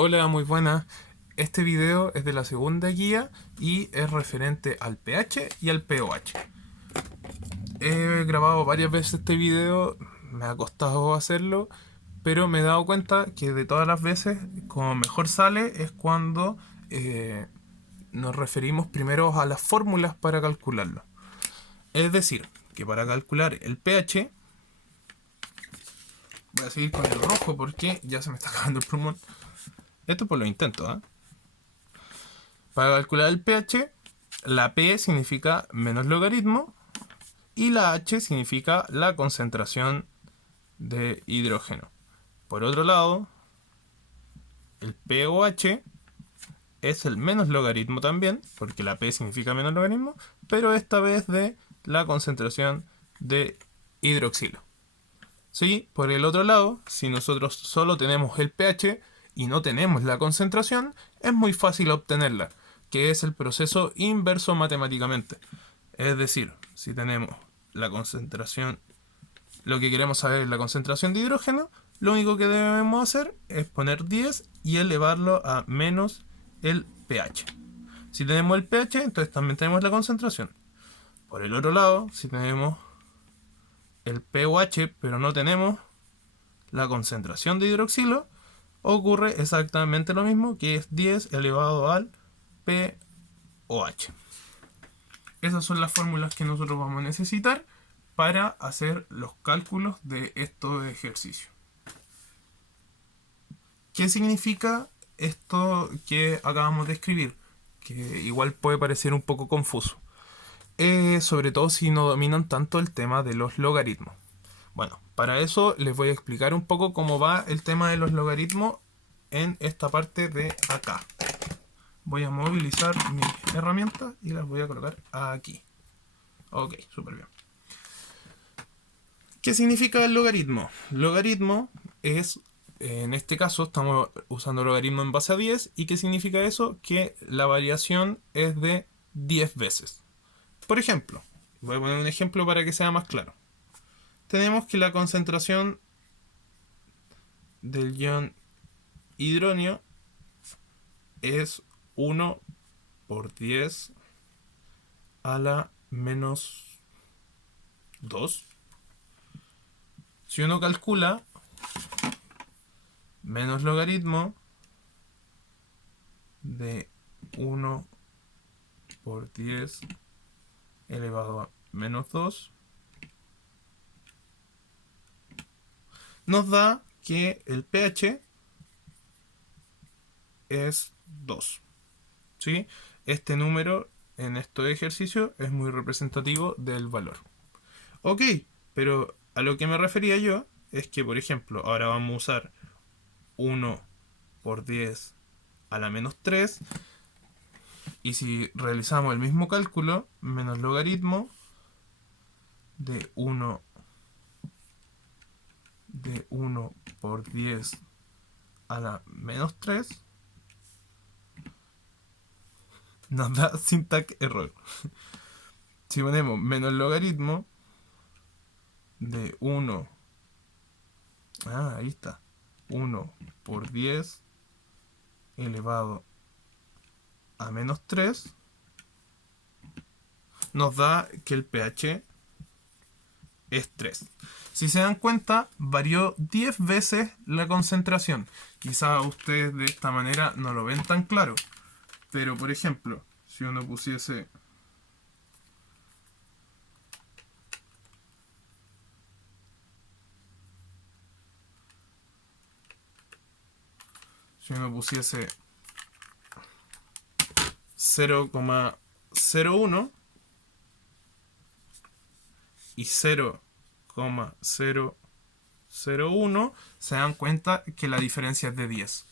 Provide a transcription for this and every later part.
Hola, muy buenas. Este video es de la segunda guía y es referente al pH y al pOH. He grabado varias veces este video, me ha costado hacerlo, pero me he dado cuenta que de todas las veces, como mejor sale es cuando eh, nos referimos primero a las fórmulas para calcularlo. Es decir, que para calcular el pH, voy a seguir con el rojo porque ya se me está acabando el pulmón. Esto por lo intento, ¿eh? Para calcular el pH, la P significa menos logaritmo y la H significa la concentración de hidrógeno. Por otro lado, el pOH es el menos logaritmo también, porque la P significa menos logaritmo, pero esta vez de la concentración de hidroxilo. ¿Sí? Por el otro lado, si nosotros solo tenemos el pH y no tenemos la concentración, es muy fácil obtenerla, que es el proceso inverso matemáticamente. Es decir, si tenemos la concentración, lo que queremos saber es la concentración de hidrógeno, lo único que debemos hacer es poner 10 y elevarlo a menos el pH. Si tenemos el pH, entonces también tenemos la concentración. Por el otro lado, si tenemos el pOH, pero no tenemos la concentración de hidroxilo, ocurre exactamente lo mismo, que es 10 elevado al pOH. Esas son las fórmulas que nosotros vamos a necesitar para hacer los cálculos de estos ejercicios. ¿Qué significa esto que acabamos de escribir? Que igual puede parecer un poco confuso. Sobre todo si no dominan tanto el tema de los logaritmos. Bueno, para eso les voy a explicar un poco cómo va el tema de los logaritmos en esta parte de acá. Voy a movilizar mis herramientas y las voy a colocar aquí. Ok, súper bien. ¿Qué significa el logaritmo? Logaritmo es, en este caso, estamos usando logaritmo en base a 10. ¿Y qué significa eso? Que la variación es de 10 veces. Por ejemplo, voy a poner un ejemplo para que sea más claro. Tenemos que la concentración del ion hidronio es 1 por 10 a la menos 2. Si uno calcula menos logaritmo de 1 por 10 elevado a menos 2, nos da que el pH es 2. ¿Sí? Este número en estos ejercicios es muy representativo del valor. Ok, pero a lo que me refería yo es que, por ejemplo, ahora vamos a usar 1 por 10 a la menos 3. Y si realizamos el mismo cálculo, menos logaritmo de 1 por 10 a la menos 3, nos da syntax error. Si ponemos menos logaritmo de 1, ahí está, 1 por 10 elevado a menos 3, nos da que el pH es 3. Si se dan cuenta, varió 10 veces la concentración. Quizás ustedes de esta manera no lo ven tan claro. Pero, por ejemplo, si uno pusiese si uno pusiese 0,01 y 0,001, se dan cuenta que la diferencia es de 10.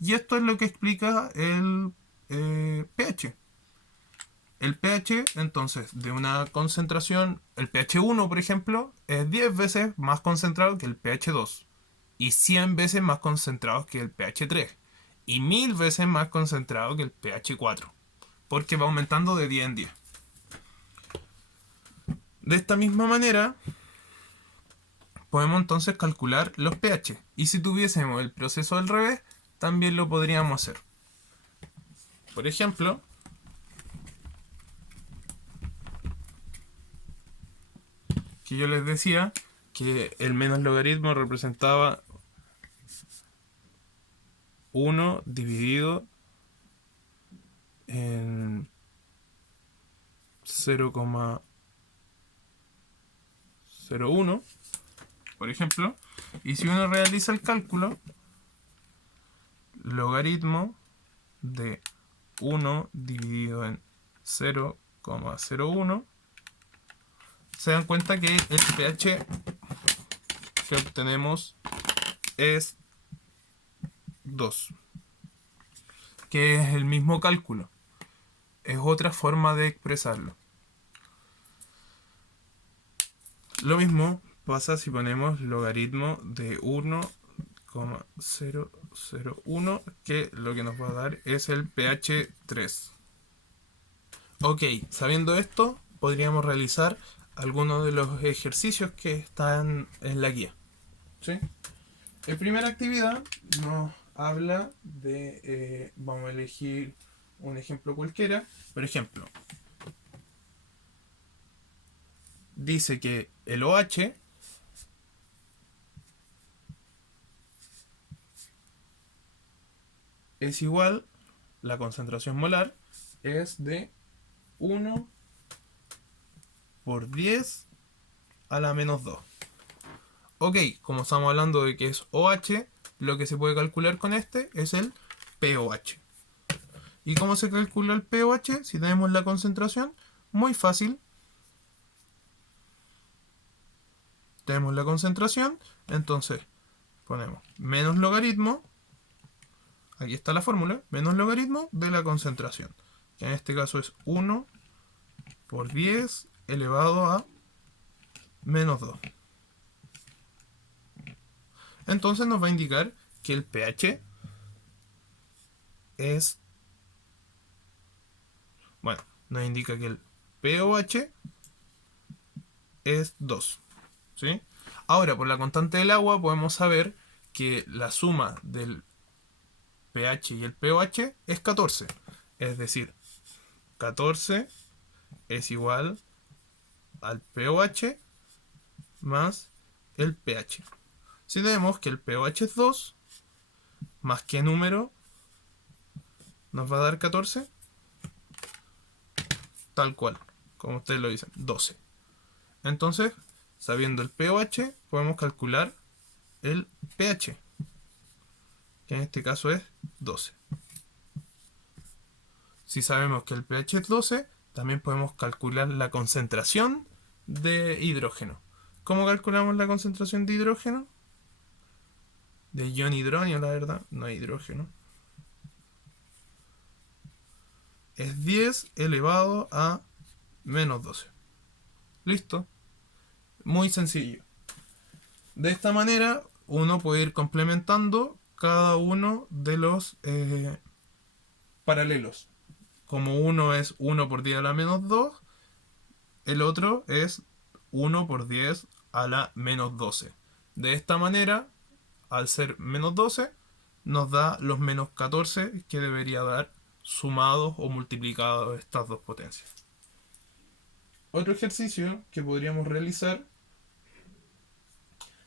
Y esto es lo que explica el pH. El pH, entonces, de una concentración, el pH 1, por ejemplo, es 10 veces más concentrado que el pH 2 y 100 veces más concentrado que el pH 3 y 1000 veces más concentrado que el pH 4, porque va aumentando de 10 en 10. De esta misma manera, podemos entonces calcular los pH. Y si tuviésemos el proceso al revés, también lo podríamos hacer. Por ejemplo, que yo les decía que el menos logaritmo representaba 1 dividido en 0,01, por ejemplo. Y si uno realiza el cálculo, logaritmo de 1 dividido en 0,01, se dan cuenta que el pH que obtenemos es 2, que es el mismo cálculo, es otra forma de expresarlo. Lo mismo pasa si ponemos logaritmo de 1,001, que lo que nos va a dar es el pH 3. Ok, sabiendo esto, podríamos realizar algunos de los ejercicios que están en la guía. ¿Sí? En primera actividad nos habla de, vamos a elegir un ejemplo cualquiera. Por ejemplo, dice que el OH es igual, la concentración molar es de 1 por 10 a la menos 2. Ok, como estamos hablando de que es OH, lo que se puede calcular con este es el pOH. ¿Y cómo se calcula el pOH? Si tenemos la concentración, muy fácil. Tenemos la concentración, entonces ponemos menos logaritmo, aquí está la fórmula, menos logaritmo de la concentración, que en este caso es 1 por 10 elevado a menos 2. Entonces nos va a indicar que el pH es, bueno, nos indica que el pOH es 2. ¿Sí? Ahora, por la constante del agua podemos saber que la suma del pH y el pOH es 14. Es decir, 14 es igual al pOH más el pH. Si tenemos que el pOH es 2, más qué número nos va a dar 14, tal cual, como ustedes lo dicen, 12. Entonces, sabiendo el pOH, podemos calcular el pH, que en este caso es 12. Si sabemos que el pH es 12, también podemos calcular la concentración de hidrógeno. ¿Cómo calculamos la concentración de hidrógeno? De ion hidrógeno, la verdad, no hay hidrógeno. Es 10 elevado a menos 12. ¿Listo? Muy sencillo. De esta manera, uno puede ir complementando cada uno de los paralelos. Como uno es 1 por 10 a la menos 2, el otro es 1 por 10 a la menos 12. De esta manera, al ser menos 12, nos da los menos 14 que debería dar sumados o multiplicados estas dos potencias. Otro ejercicio que podríamos realizar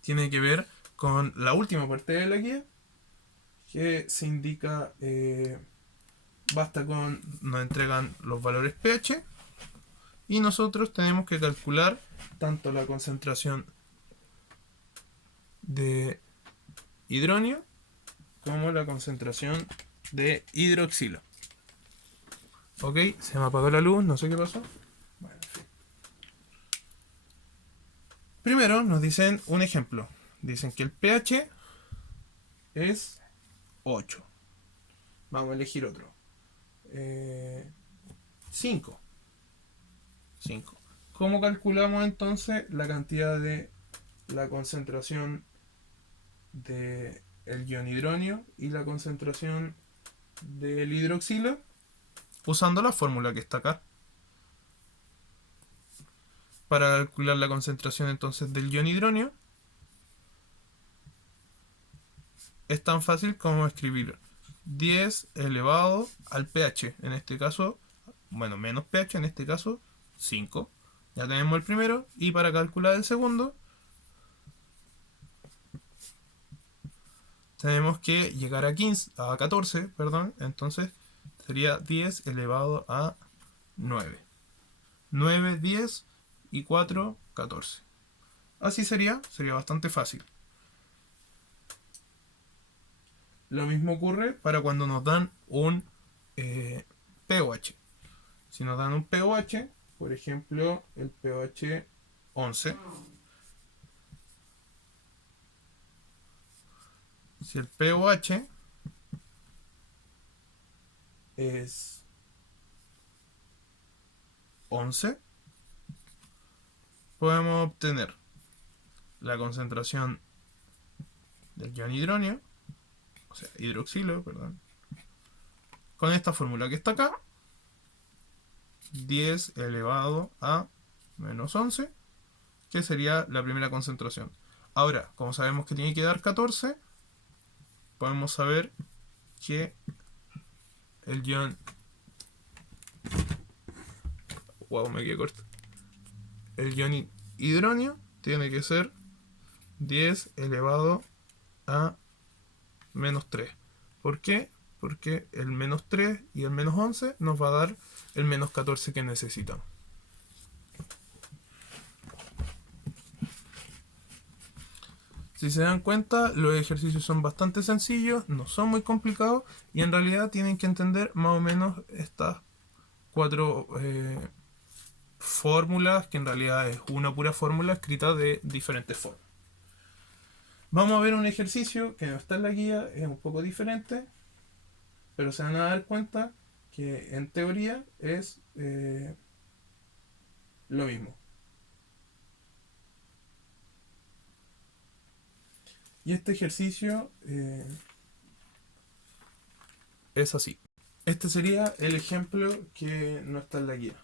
tiene que ver con la última parte de la guía, que se indica, basta con, nos entregan los valores pH y nosotros tenemos que calcular tanto la concentración de hidróneo como la concentración de hidroxilo. Ok, se me apagó la luz, no sé qué pasó. Bueno, en fin. Primero nos dicen un ejemplo. Dicen que el pH es 8. Vamos a elegir otro. 5. 5. ¿Cómo calculamos entonces la cantidad de la concentración del ion hidróneo y la concentración del hidroxilo? Usando la fórmula que está acá. Para calcular la concentración entonces del ion hidróneo, es tan fácil como escribir 10 elevado al pH. En este caso, bueno, menos pH, en este caso 5. Ya tenemos el primero. Y para calcular el segundo, tenemos que llegar a 14, perdón. Entonces sería 10 elevado a 9. 9, 10 y 4, 14. Así sería bastante fácil. Lo mismo ocurre para cuando nos dan un pOH. Si nos dan un pOH, por ejemplo, el pOH 11. Si el pOH es 11, podemos obtener la concentración del ion hidronio, o sea, hidroxilo, perdón, con esta fórmula que está acá, 10 elevado a menos 11, que sería la primera concentración. Ahora, como sabemos que tiene que dar 14, podemos saber que el ion... Wow, me quedé corto. El ion hidronio tiene que ser 10 elevado a menos 3. ¿Por qué? Porque el menos 3 y el menos 11 nos va a dar el menos 14 que necesitamos. Si se dan cuenta, los ejercicios son bastante sencillos, no son muy complicados y en realidad tienen que entender más o menos estas 4 fórmulas, que en realidad es una pura fórmula escrita de diferentes formas. Vamos a ver un ejercicio que no está en la guía, es un poco diferente, pero se van a dar cuenta que en teoría es lo mismo. Y este ejercicio es así. Este sería el ejemplo que no está en la guía.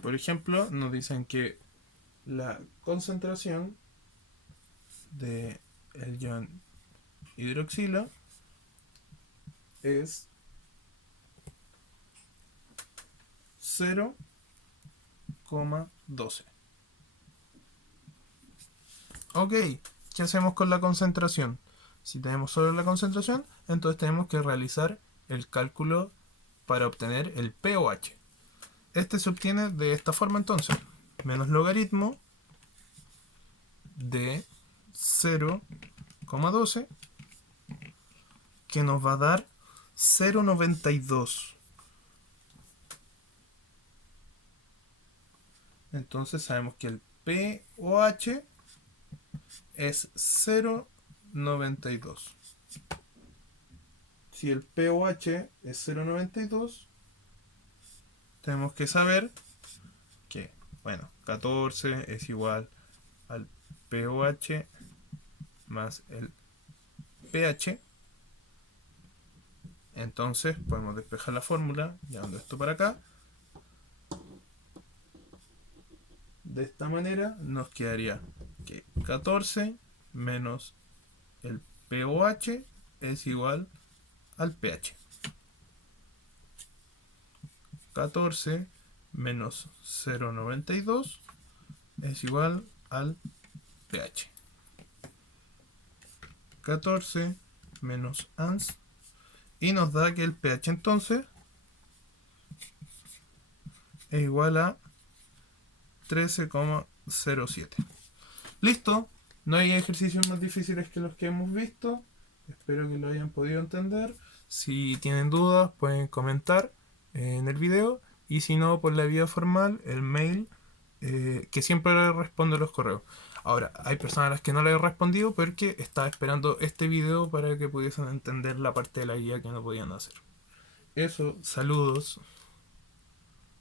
Por ejemplo, nos dicen que la concentración de el ion hidroxilo es 0,12. Ok, ¿qué hacemos con la concentración? Si tenemos solo la concentración, entonces tenemos que realizar el cálculo para obtener el pOH. Este se obtiene de esta forma entonces, menos logaritmo de 0,12, que nos va a dar 0,92. Entonces sabemos que el pOH es 0,92. Si el pOH es 0,92, tenemos que saber que, bueno, 14 es igual al pOH más el pH. Entonces podemos despejar la fórmula llevando esto para acá. De esta manera nos quedaría que 14 menos el pOH es igual al pH. 14 menos 0,92 es igual al pH. 14 menos ans y nos da que el pH entonces es igual a 13,07. Listo, no hay ejercicios más difíciles que los que hemos visto. Espero que lo hayan podido entender. Si tienen dudas pueden comentar en el video y si no por la vía formal, el mail, que siempre respondo los correos. Ahora, hay personas a las que no le he respondido porque estaba esperando este video para que pudiesen entender la parte de la guía que no podían hacer. Eso, saludos.